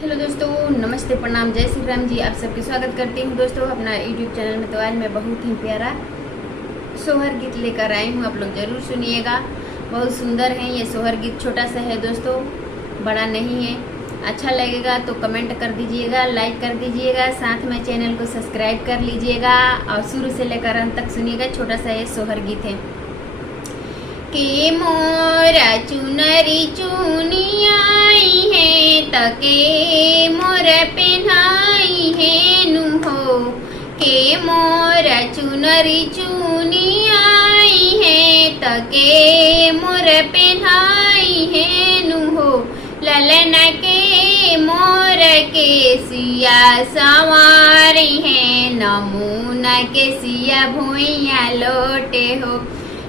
हेलो दोस्तों, नमस्ते, प्रणाम, जय श्री राम जी। आप सबकी स्वागत करती हूँ दोस्तों अपना यूट्यूब चैनल में। तो आज मैं बहुत ही प्यारा सोहर गीत लेकर आई हूँ, आप लोग ज़रूर सुनिएगा। बहुत सुंदर है ये सोहर गीत, छोटा सा है दोस्तों, बड़ा नहीं है। अच्छा लगेगा तो कमेंट कर दीजिएगा, लाइक कर दीजिएगा, साथ में चैनल को सब्सक्राइब कर लीजिएगा और शुरू से लेकर अंत तक सुनिएगा। छोटा सा ये सोहर गीत है कि मोरा चुनरी चुनी आई है तके मोर पहनाई है नुहो, के मोर चुनरी चुनी आई है तके मोर पहनाई है नुहो, ललन के मोर के सिया सवारी है, नमूना के सिया भुइया लोटे हो,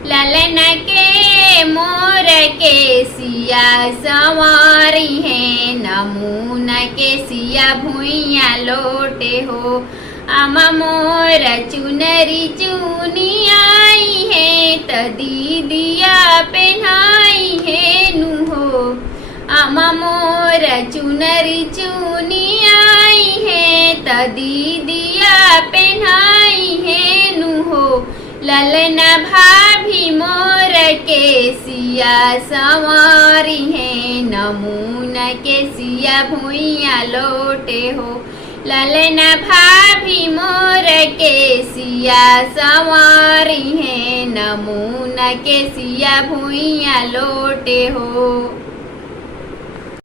ललन के मोर के सिया सवारी है, नमूना के सिया भुइया लोटे हो, आमा मोर चुनरी चुनी आई है त दीदिया पहनाई है नुहो, आमा मोर चुनरी चुनी आई है त दीदिया पहनाई है नुहो, ललना भाभी मोर के सिया सवारी है, नमूना के सिया भुइया लोटे हो, ललना भाभी मोर के सिया सवारी है, नमूना के सिया भुइया लोटे हो।